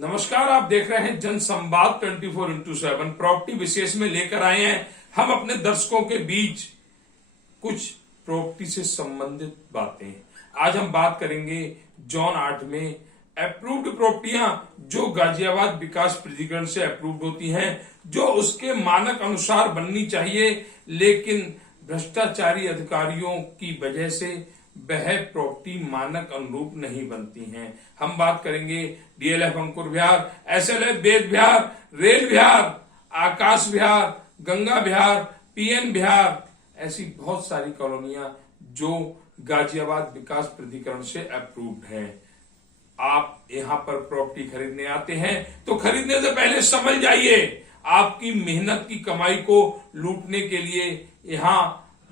नमस्कार, आप देख रहे हैं जन संवाद 24x7 प्रॉपर्टी विशेष में लेकर आए हैं हम अपने दर्शकों के बीच कुछ प्रॉपर्टी से संबंधित बातें। आज हम बात करेंगे जोन 8 में अप्रूव्ड प्रॉपर्टियां जो गाजियाबाद विकास प्राधिकरण से अप्रूव्ड होती हैं, जो उसके मानक अनुसार बननी चाहिए, लेकिन भ्रष्टाचारी अधिकारियों की वजह से वह प्रॉपर्टी मानक अनुरूप नहीं बनती हैं। हम बात करेंगे डीएलएफ अंकुर विहार, एसएलएफ वेद विहार, रेल विहार, आकाश विहार, गंगा विहार, पीएन विहार, ऐसी बहुत सारी कॉलोनियां जो गाजियाबाद विकास प्राधिकरण से अप्रूव्ड हैं। आप यहां पर प्रॉपर्टी खरीदने आते हैं तो खरीदने से पहले समझ जाइए, आपकी मेहनत की कमाई को लूटने के लिए यहां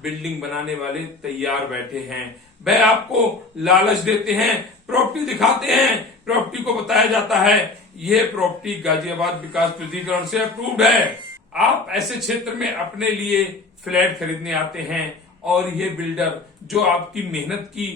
बिल्डिंग बनाने वाले तैयार बैठे हैं। वह आपको लालच देते हैं, प्रॉपर्टी दिखाते हैं, प्रॉपर्टी को बताया जाता है यह प्रॉपर्टी गाजियाबाद विकास प्राधिकरण से अप्रूव्ड है। आप ऐसे क्षेत्र में अपने लिए फ्लैट खरीदने आते हैं और ये बिल्डर जो आपकी मेहनत की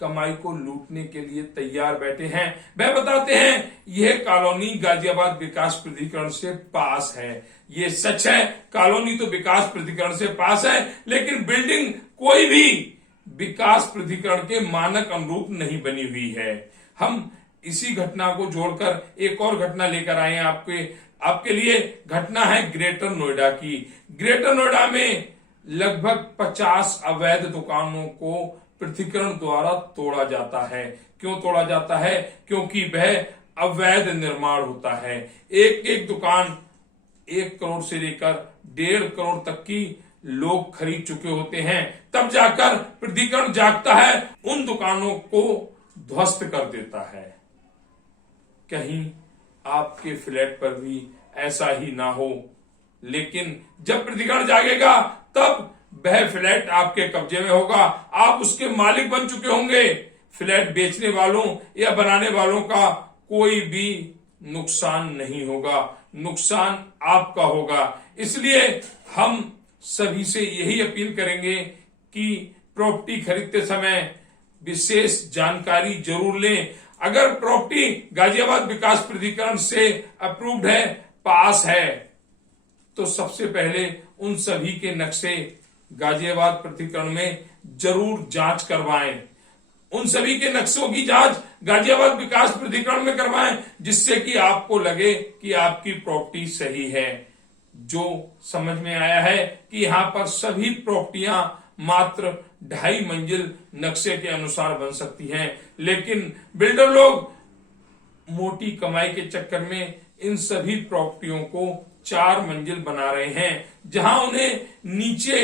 कमाई को लूटने के लिए तैयार बैठे हैं, वह बताते हैं यह कॉलोनी गाजियाबाद विकास प्राधिकरण से पास है। ये सच है, कॉलोनी तो विकास प्राधिकरण से पास है, लेकिन बिल्डिंग कोई भी विकास प्राधिकरण के मानक अनुरूप नहीं बनी हुई है। हम इसी घटना को जोड़कर एक और घटना लेकर आए हैं आपके लिए। घटना है ग्रेटर नोएडा की। ग्रेटर नोएडा में लगभग 50 अवैध दुकानों को प्राधिकरण द्वारा तोड़ा जाता है। क्यों तोड़ा जाता है? क्योंकि वह अवैध निर्माण होता है। एक एक दुकान 1 करोड़ से लेकर 1.5 करोड़ तक की लोग खरीद चुके होते हैं, तब जाकर प्राधिकरण जागता है, उन दुकानों को ध्वस्त कर देता है। कहीं आपके फ्लैट पर भी ऐसा ही ना हो, लेकिन जब प्राधिकरण जागेगा तब वह फ्लैट आपके कब्जे में होगा, आप उसके मालिक बन चुके होंगे। फ्लैट बेचने वालों या बनाने वालों का कोई भी नुकसान नहीं होगा, नुकसान आपका होगा। इसलिए हम सभी से यही अपील करेंगे कि प्रॉपर्टी खरीदते समय विशेष जानकारी जरूर लें। अगर प्रॉपर्टी गाजियाबाद विकास प्राधिकरण से अप्रूव्ड है, पास है, तो सबसे पहले उन सभी के नक्शे गाजियाबाद प्राधिकरण में जरूर जांच करवाएं। उन सभी के नक्शों की जांच गाजियाबाद विकास प्राधिकरण में करवाएं, जिससे कि आपको लगे कि आपकी प्रॉपर्टी सही है। जो समझ में आया है कि यहां पर सभी प्रॉपर्टियां मात्र 2.5 मंजिल नक्शे के अनुसार बन सकती हैं, लेकिन बिल्डर लोग मोटी कमाई के चक्कर में इन सभी प्रॉपर्टियों को 4 मंजिल बना रहे हैं। जहां उन्हें नीचे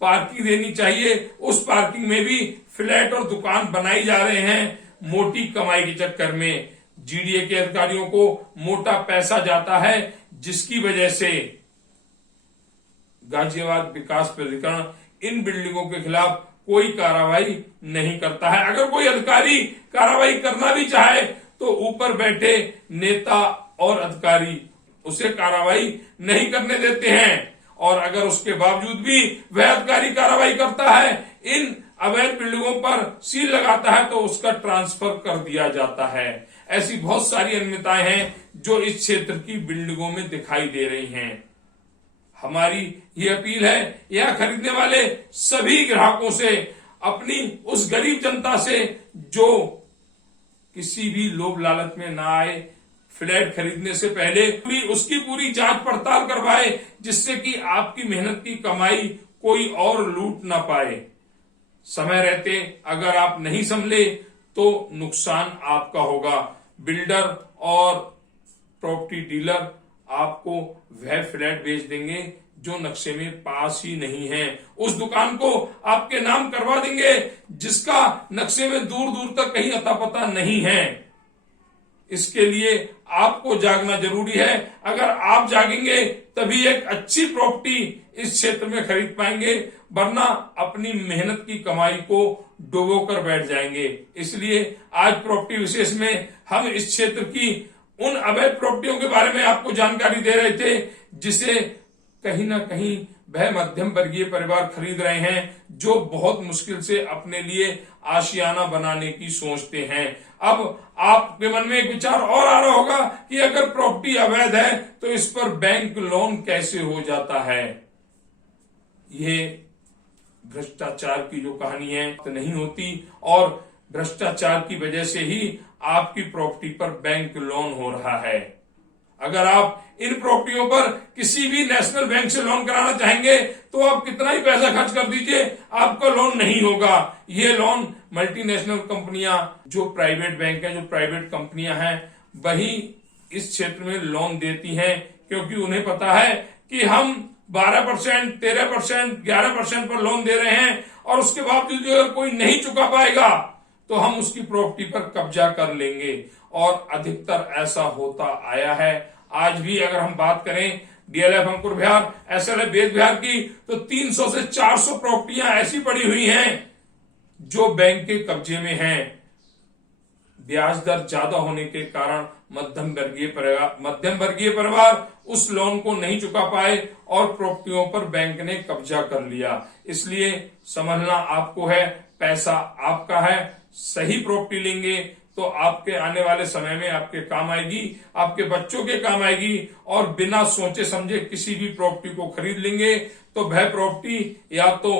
पार्किंग देनी चाहिए, उस पार्किंग में भी फ्लैट और दुकान बनाई जा रहे हैं। मोटी कमाई के चक्कर में जीडीए के अधिकारियों को मोटा पैसा जाता है, जिसकी वजह से गाजियाबाद विकास प्राधिकरण इन बिल्डिंगों के खिलाफ कोई कार्रवाई नहीं करता है। अगर कोई अधिकारी कार्रवाई करना भी चाहे तो ऊपर बैठे नेता और अधिकारी उसे कार्रवाई नहीं करने देते हैं, और अगर उसके बावजूद भी वह अधिकारी कार्रवाई करता है, इन अवैध बिल्डिंगों पर सील लगाता है, तो उसका ट्रांसफर कर दिया जाता है। ऐसी बहुत सारी अनियमितताएं हैं जो इस क्षेत्र की बिल्डिंगों में दिखाई दे रही हैं। हमारी ये अपील है यह खरीदने वाले सभी ग्राहकों से, अपनी उस गरीब जनता से जो किसी भी लोभ लालच में ना आए, फ्लैट खरीदने से पहले उसकी पूरी जांच पड़ताल करवाए, जिससे कि आपकी मेहनत की कमाई कोई और लूट ना पाए। समय रहते अगर आप नहीं संभले तो नुकसान आपका होगा। बिल्डर और प्रॉपर्टी डीलर आपको वह फ्लैट बेच देंगे जो नक्शे में पास ही नहीं है। उस दुकान को आपके नाम करवा देंगे जिसका नक्शे में दूर दूर तक कहीं अता पता नहीं है। इसके लिए आपको जागना जरूरी है। अगर आप जागेंगे तभी एक अच्छी प्रॉपर्टी इस क्षेत्र में खरीद पाएंगे, वरना अपनी मेहनत की कमाई को डुबो कर बैठ जाएंगे। इसलिए आज प्रॉपर्टी विशेष में हम इस क्षेत्र की उन अवैध प्रॉपर्टियों के बारे में आपको जानकारी दे रहे थे, जिसे कहीं ना कहीं वह मध्यम वर्गीय परिवार खरीद रहे हैं जो बहुत मुश्किल से अपने लिए आशियाना बनाने की सोचते हैं। अब आपके मन में एक विचार और आ रहा होगा कि अगर प्रॉपर्टी अवैध है तो इस पर बैंक लोन कैसे हो जाता है। ये भ्रष्टाचार की जो कहानी है तो नहीं होती, और भ्रष्टाचार की वजह से ही आपकी प्रॉपर्टी पर बैंक लोन हो रहा है। अगर आप इन प्रॉपर्टियों पर किसी भी नेशनल बैंक से लोन कराना चाहेंगे तो आप कितना ही पैसा खर्च कर दीजिए, आपका लोन नहीं होगा। ये लोन मल्टीनेशनल कंपनियां, जो प्राइवेट बैंक है, जो प्राइवेट कंपनियां हैं, वही इस क्षेत्र में लोन देती हैं, क्योंकि उन्हें पता है कि हम 12%, 13%, 11% पर लोन दे रहे हैं और उसके बावजूद अगर कोई नहीं चुका पाएगा तो हम उसकी प्रॉपर्टी पर कब्जा कर लेंगे। और अधिकतर ऐसा होता आया है। आज भी अगर हम बात करें डीएलएफ अंकुर विहार, एसएलएफ वेद विहार की, तो 300 से 400 प्रॉपर्टियां ऐसी पड़ी हुई हैं जो बैंक के कब्जे में हैं। ब्याज दर ज्यादा होने के कारण मध्यम वर्गीय परिवार उस लोन को नहीं चुका पाए और प्रॉपर्टियों पर बैंक ने कब्जा कर लिया। इसलिए समझना आपको है, पैसा आपका है, सही प्रॉपर्टी लेंगे तो आपके आने वाले समय में आपके काम आएगी, आपके बच्चों के काम आएगी। और बिना सोचे समझे किसी भी प्रॉपर्टी को खरीद लेंगे तो वह प्रॉपर्टी या तो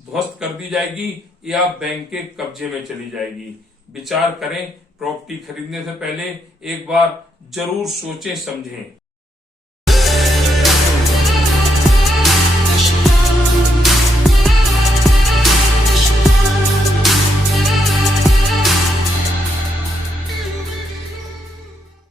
ध्वस्त कर दी जाएगी या बैंक के कब्जे में चली जाएगी। विचार करें, प्रॉपर्टी खरीदने से पहले एक बार जरूर सोचें समझें।